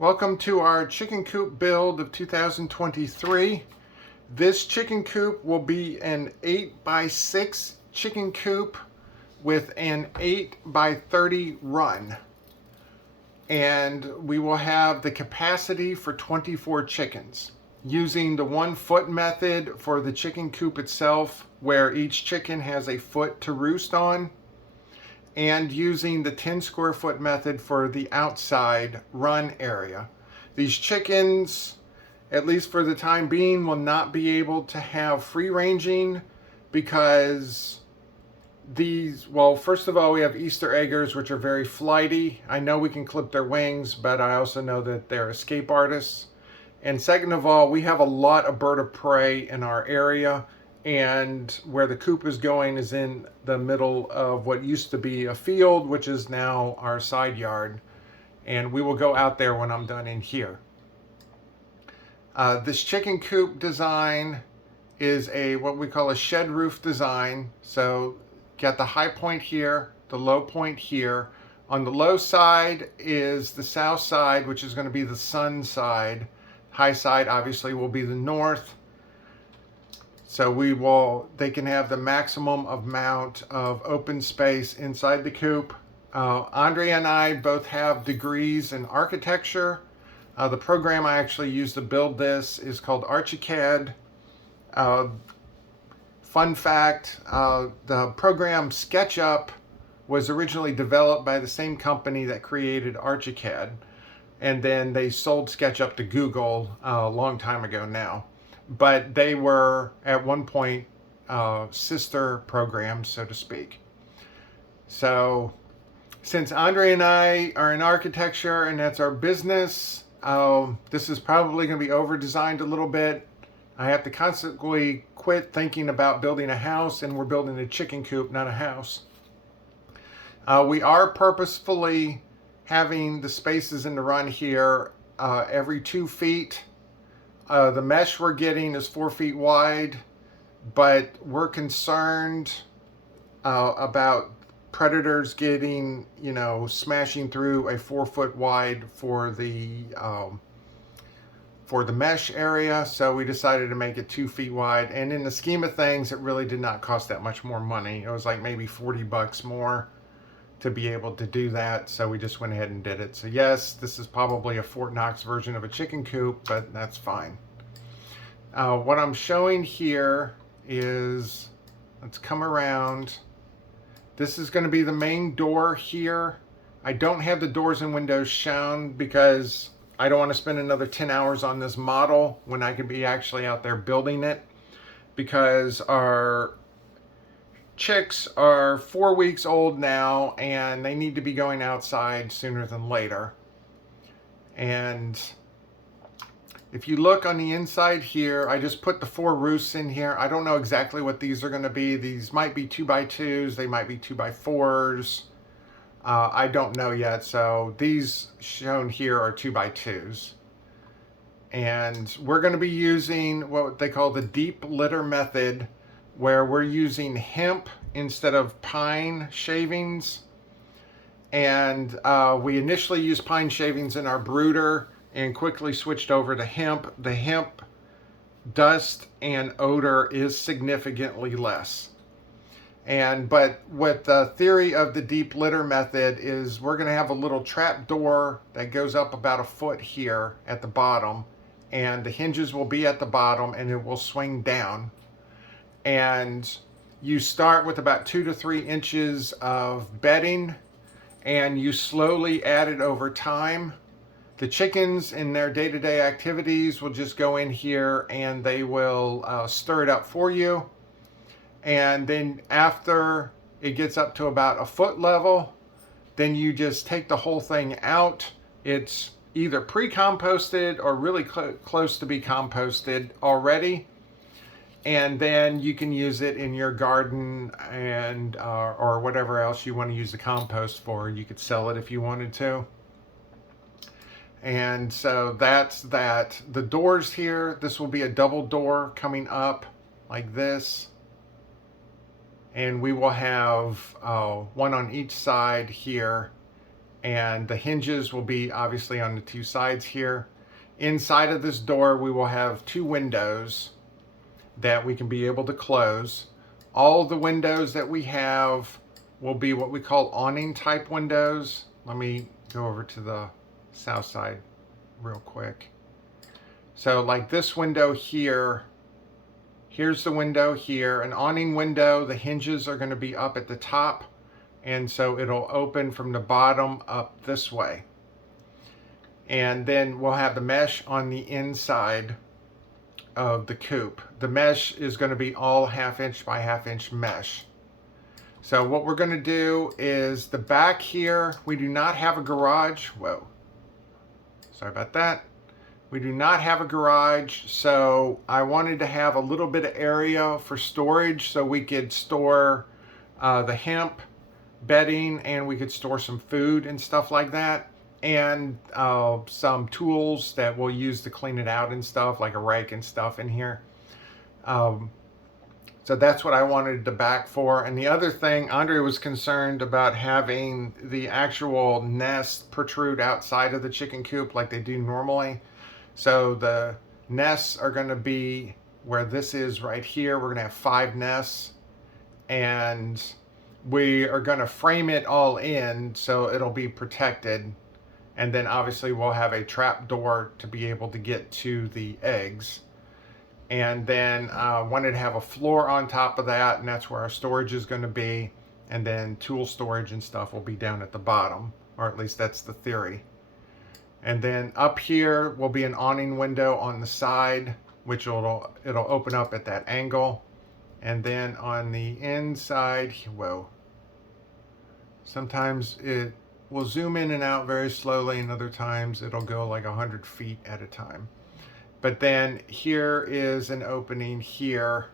Welcome to our chicken coop build of 2023. This chicken coop will be an 8x6 chicken coop with an 8x30 run. And we will have the capacity for 24 chickens. Using the 1 foot method for the chicken coop itself, where each chicken has a foot to roost on, and using the 10 square foot method for the outside run area. These chickens, at least for the time being, will not be able to have free ranging because well, first of all, we have Easter eggers, which are very flighty. I know we can clip their wings, but I also know that they're escape artists. And second of all, we have a lot of bird of prey in our area, and where the coop is going is in the middle of what used to be a field, which is now our side yard, and we will go out there when I'm done in here. This chicken coop design is what we call a shed roof design. So got the high point here, the low point here. On the low side is the south side, which is going to be the sun side. High side obviously will be the north. So they can have the maximum amount of open space inside the coop. Andre and I both have degrees in architecture. The program I actually used to build this is called ArchiCAD. Fun fact, the program SketchUp was originally developed by the same company that created ArchiCAD. And then they sold SketchUp to Google a long time ago now. But they were at one point sister programs, so to speak. So since Andre and I are in architecture and that's our business, this is probably going to be over designed a little bit. I have to constantly quit thinking about building a house, and we're building a chicken coop, not a house. We are purposefully having the spaces in the run here every 2 feet. The mesh we're getting is 4 feet wide, but we're concerned about predators getting, smashing through a 4 foot wide for the mesh area. So we decided to make it 2 feet wide. And in the scheme of things, it really did not cost that much more money. It was like maybe $40 more to be able to do that. So we just went ahead and did it. So yes, this is probably a Fort Knox version of a chicken coop, but that's fine. What I'm showing here is, let's come around. This is going to be the main door here. I don't have the doors and windows shown because I don't want to spend another 10 hours on this model when I could be actually out there building it, because our chicks are 4 weeks old now and they need to be going outside sooner than later. And if you look on the inside here, I just put the 4 roosts in here. I don't know exactly what these are going to be. These might be 2x2s, they might be 2x4s. I don't know yet. So these shown here are 2x2s. And we're going to be using what they call the deep litter method, where we're using hemp instead of pine shavings. And we initially used pine shavings in our brooder and quickly switched over to hemp. The hemp dust and odor is significantly less. But what the theory of the deep litter method is, we're going to have a little trap door that goes up about a foot here at the bottom, and the hinges will be at the bottom and it will swing down. And you start with about 2 to 3 inches of bedding, and you slowly add it over time. The chickens in their day-to-day activities will just go in here and they will stir it up for you. And then after it gets up to about a foot level, then you just take the whole thing out. It's either pre-composted or really close to be composted already. And then you can use it in your garden and or whatever else you want to use the compost for. You could sell it if you wanted to. And so that's that. The doors here, this will be a double door coming up like this. And we will have one on each side here. and the hinges will be obviously on the two sides here. Inside of this door, we will have 2 windows that we can be able to close. All the windows that we have will be what we call awning type windows. Let me go over to the south side real quick. So like this window here, here's the window here, an awning window. The hinges are going to be up at the top, and so it'll open from the bottom up this way. And then we'll have the mesh on the inside of the coop. The mesh is going to be all 1/2 inch by 1/2 inch mesh. So what we're going to do is the back here, we do not have a garage. Whoa, sorry about that. We do not have a garage, so I wanted to have a little bit of area for storage so we could store the hemp bedding, and we could store some food and stuff like that, and some tools that we'll use to clean it out and stuff, like a rake and stuff in here. So that's what I wanted the back for. And the other thing, Andre was concerned about having the actual nest protrude outside of the chicken coop like they do normally. So the nests are going to be where this is right here. We're going to have 5 nests, and we are going to frame it all in so it'll be protected. And then obviously we'll have a trap door to be able to get to the eggs. And then wanted to have a floor on top of that, and that's where our storage is going to be. And then tool storage and stuff will be down at the bottom, or at least that's the theory. And then up here will be an awning window on the side, which it'll open up at that angle. And then on the inside, whoa, sometimes it will zoom in and out very slowly, and other times it'll go like 100 feet at a time. But then here is an opening here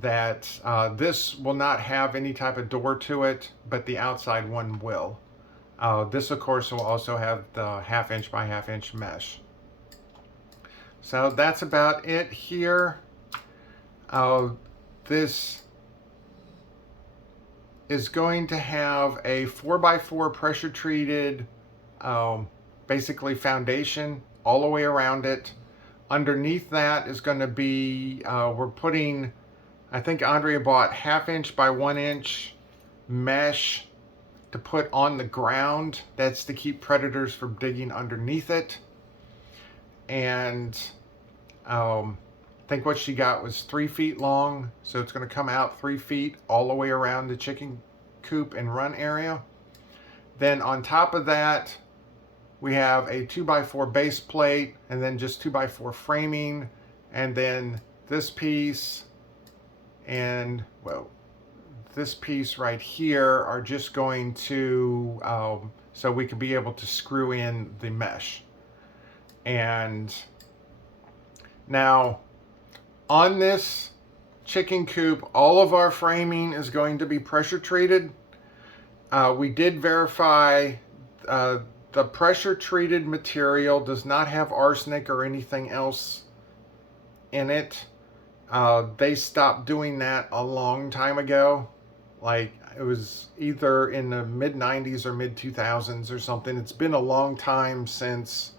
that this will not have any type of door to it, but the outside one will. This, of course, will also have the 1/2 inch by 1/2 inch mesh. So that's about it here. This is going to have a 4x4 pressure treated, basically foundation all the way around it. Underneath that is going to be, we're putting, I think Andrea bought 1/2 inch by 1 inch mesh to put on the ground. That's to keep predators from digging underneath it. And I think what she got was 3 feet long, so it's going to come out 3 feet all the way around the chicken coop and run area. Then on top of that, we have a 2x4 base plate, and then just 2x4 framing, and then this piece and, well, this piece right here are just going to, so we can be able to screw in the mesh. And now on this chicken coop, all of our framing is going to be pressure treated. We did verify the pressure treated material does not have arsenic or anything else in it. They stopped doing that a long time ago. Like, it was either in the mid 90s or mid 2000s or something. It's been a long time since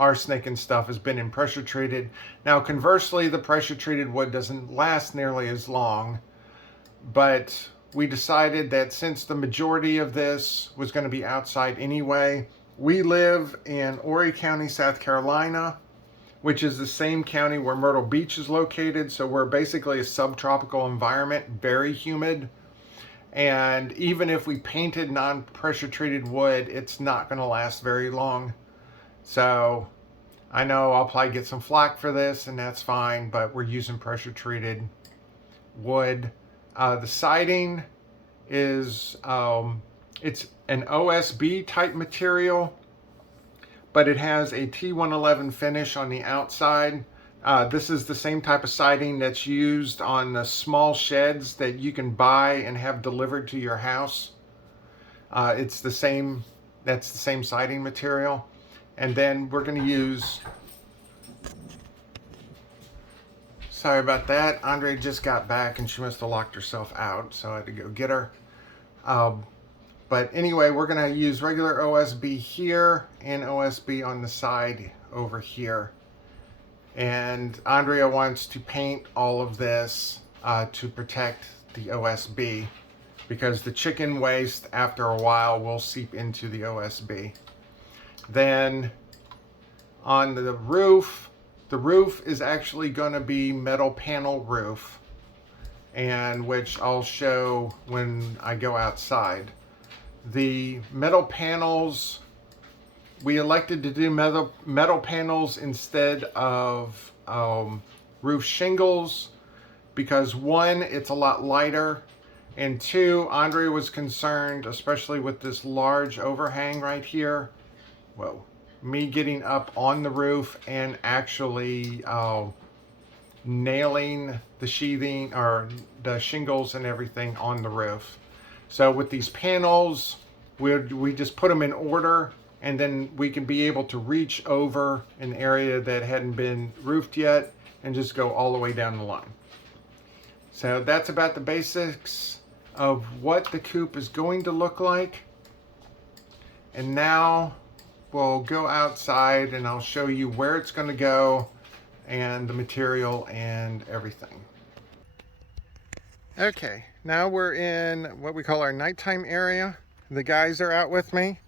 arsenic and stuff has been in pressure treated. Now, conversely, the pressure treated wood doesn't last nearly as long, but we decided that since the majority of this was going to be outside anyway, we live in Horry County, South Carolina, which is the same county where Myrtle Beach is located. So we're basically a subtropical environment, very humid. And even if we painted non-pressure treated wood, it's not going to last very long. So I know I'll probably get some flack for this, and that's fine, but we're using pressure treated wood. The siding is, it's an OSB type material, but it has a T111 finish on the outside. This is the same type of siding that's used on the small sheds that you can buy and have delivered to your house. It's the same, that's the same siding material. And then we're going to use, sorry about that, Andre just got back and she must have locked herself out, so I had to go get her. But anyway, we're going to use regular OSB here and OSB on the side over here. And Andrea wants to paint all of this to protect the OSB, because the chicken waste after a while will seep into the OSB. Then on the roof is actually going to be metal panel roof, and which I'll show when I go outside. The metal panels, we elected to do metal panels instead of roof shingles because one, it's a lot lighter, and two, Andrea was concerned, especially with this large overhang right here, whoa, me getting up on the roof and actually nailing the sheathing or the shingles and everything on the roof. So with these panels, we just put them in order, and then we can be able to reach over an area that hadn't been roofed yet and just go all the way down the line. So that's about the basics of what the coop is going to look like. And now we'll go outside and I'll show you where it's going to go and the material and everything. Okay, now we're in what we call our nighttime area. The guys are out with me.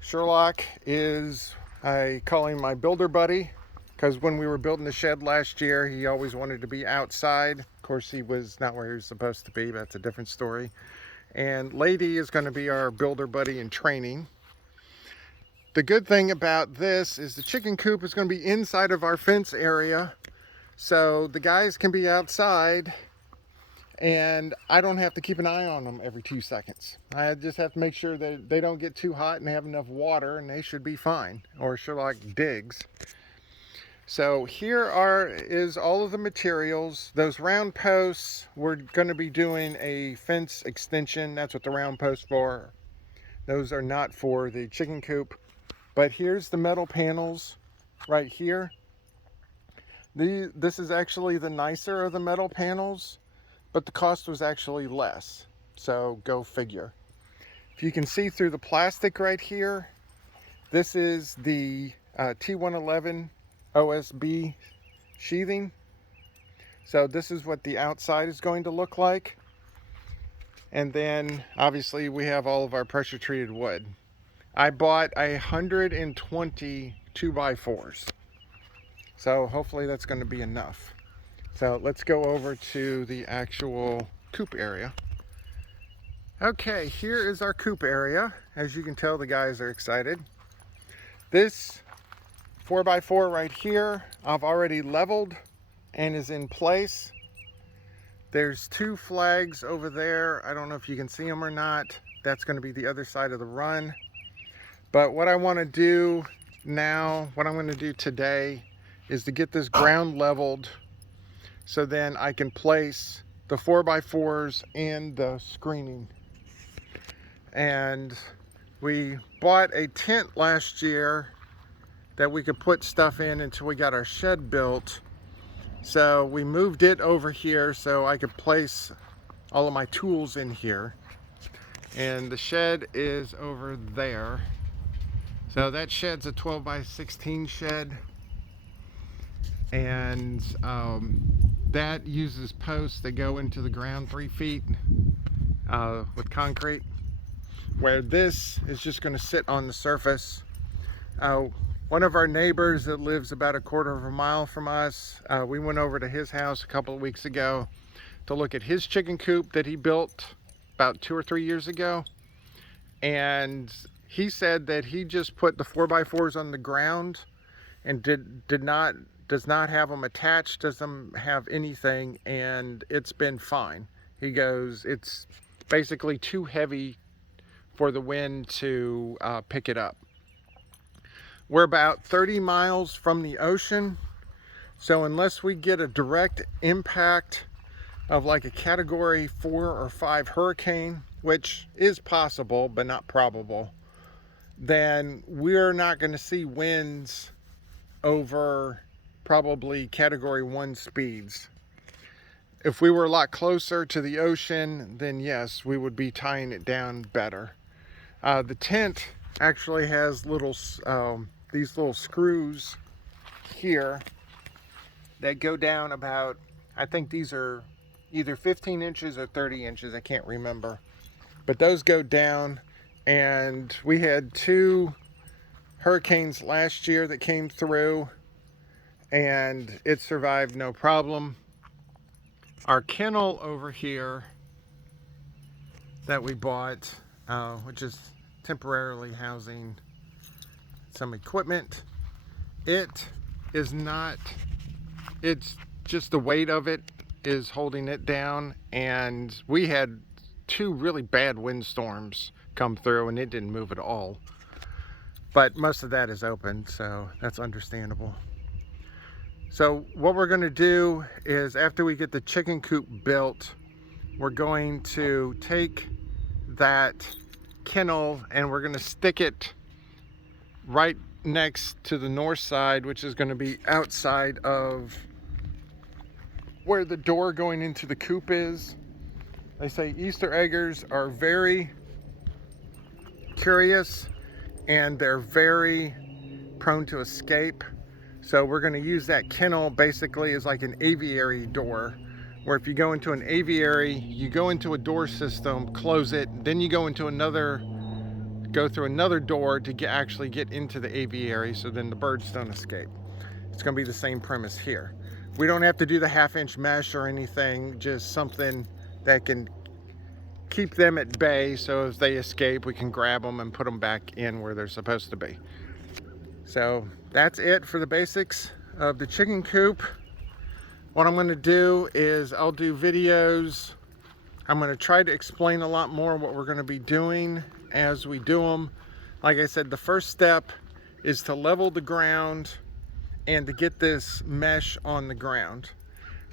Sherlock is, I call him my builder buddy, because when we were building the shed last year, he always wanted to be outside. Of course, he was not where he was supposed to be, but that's a different story. And Lady is going to be our builder buddy in training. The good thing about this is the chicken coop is going to be inside of our fence area, so the guys can be outside and I don't have to keep an eye on them every 2 seconds. I just have to make sure that they don't get too hot and have enough water, and they should be fine, or Sherlock digs. So here is all of the materials. Those round posts, we're going to be doing a fence extension. That's what the round posts for. Those are not for the chicken coop. But here's the metal panels right here. This is actually the nicer of the metal panels, but the cost was actually less. So go figure. If you can see through the plastic right here, this is the T111 OSB sheathing. So this is what the outside is going to look like. And then obviously we have all of our pressure treated wood. I bought 120 2x4s. So hopefully that's going to be enough. So let's go over to the actual coop area. Okay, here is our coop area. As you can tell, the guys are excited. This 4x4 right here, I've already leveled and is in place. There's 2 flags over there. I don't know if you can see them or not. That's going to be the other side of the run. But what I want to do now, what I'm going to do today, is to get this ground leveled so then I can place the 4x4s and the screening. And we bought a tent last year that we could put stuff in until we got our shed built. So we moved it over here so I could place all of my tools in here. And the shed is over there. So that shed's a 12x16 shed, and that uses posts that go into the ground 3 feet with concrete, where this is just going to sit on the surface. One of our neighbors that lives about 1/4 mile from us, we went over to his house a couple of weeks ago to look at his chicken coop that he built about 2 or 3 years ago, and he said that he just put the 4x4s on the ground and does not have them attached, doesn't have anything, and it's been fine. He goes, it's basically too heavy for the wind to pick it up. We're about 30 miles from the ocean, so unless we get a direct impact of like a category 4 or 5 hurricane, which is possible but not probable, then we're not going to see winds over probably category 1 speeds. If we were a lot closer to the ocean, then yes, we would be tying it down better. The tent actually has these little screws here that go down about, I think these are either 15 inches or 30 inches, I can't remember. But those go down, and we had 2 hurricanes last year that came through, and it survived no problem. Our kennel over here that we bought, which is temporarily housing some equipment, it is not, it's just the weight of it is holding it down, and we had 2 really bad windstorms come through and it didn't move at all. But most of that is open, so that's understandable. So what we're going to do is, after we get the chicken coop built, we're going to take that kennel and we're going to stick it right next to the north side, which is going to be outside of where the door going into the coop is. They say Easter eggers are very curious and they're very prone to escape. So we're going to use that kennel basically as like an aviary door, where if you go into an aviary, you go into a door system, close it, then you go through another door to actually get into the aviary, so then the birds don't escape. It's going to be the same premise here. We don't have to do the 1/2-inch mesh or anything, just something that can keep them at bay, so if they escape, we can grab them and put them back in where they're supposed to be. So that's it for the basics of the chicken coop. What I'm going to do is I'll do videos. I'm going to try to explain a lot more what we're going to be doing as we do them. Like I said, the first step is to level the ground and to get this mesh on the ground.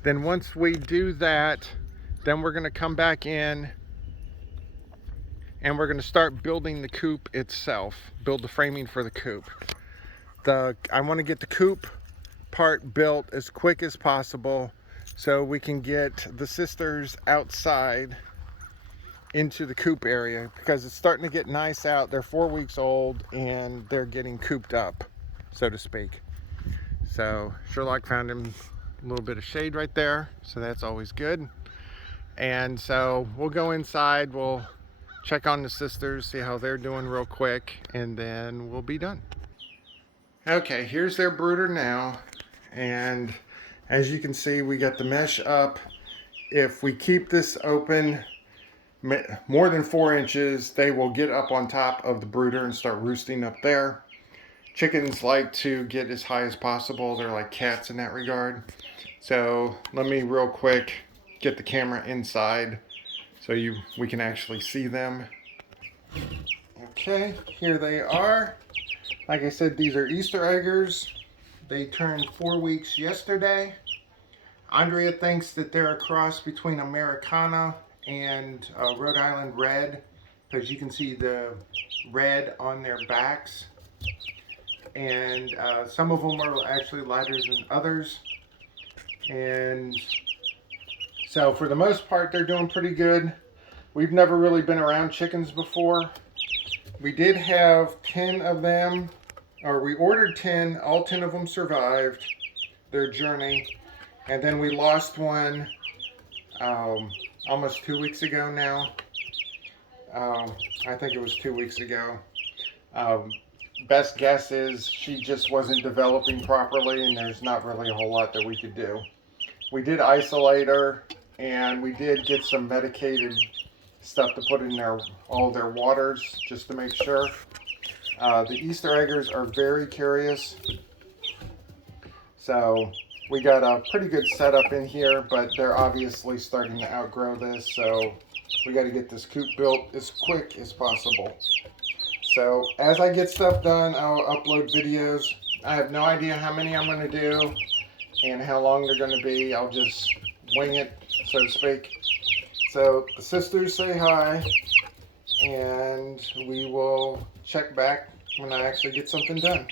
Then once we do that, then we're going to come back in and we're going to start building the coop itself, build the framing for the coop. I want to get the coop part built as quick as possible so we can get the sisters outside into the coop area, because it's starting to get nice out. They're 4 weeks old and they're getting cooped up, so to speak. So Sherlock found him a little bit of shade right there, so that's always good. And so we'll go inside, we'll check on the sisters, see how they're doing real quick, and then we'll be done. Okay, here's their brooder now, and as you can see, we got the mesh up. If we keep this open more than 4 inches, they will get up on top of the brooder and start roosting up there. Chickens like to get as high as possible. They're like cats in that regard. So let me real quick get the camera inside so we can actually see them. Okay, here they are. Like I said, these are Easter eggers. They turned 4 weeks yesterday. Andrea thinks that they're a cross between Americana and Rhode Island Red, because you can see the red on their backs. And some of them are actually lighter than others. And so for the most part, they're doing pretty good. We've never really been around chickens before. We did have 10 of them, or we ordered 10, all 10 of them survived their journey. And then we lost one almost 2 weeks ago now. I think it was 2 weeks ago. Best guess is she just wasn't developing properly, and there's not really a whole lot that we could do. We did isolate her, and we did get some medicated stuff to put in all their waters just to make sure. The Easter eggers are very curious, so we got a pretty good setup in here, but they're obviously starting to outgrow this, so we got to get this coop built as quick as possible. So as I get stuff done, I'll upload videos. I have no idea how many I'm going to do and how long they're going to be. I'll just wing it, so to speak. So the sisters say hi, and we will check back when I actually get something done.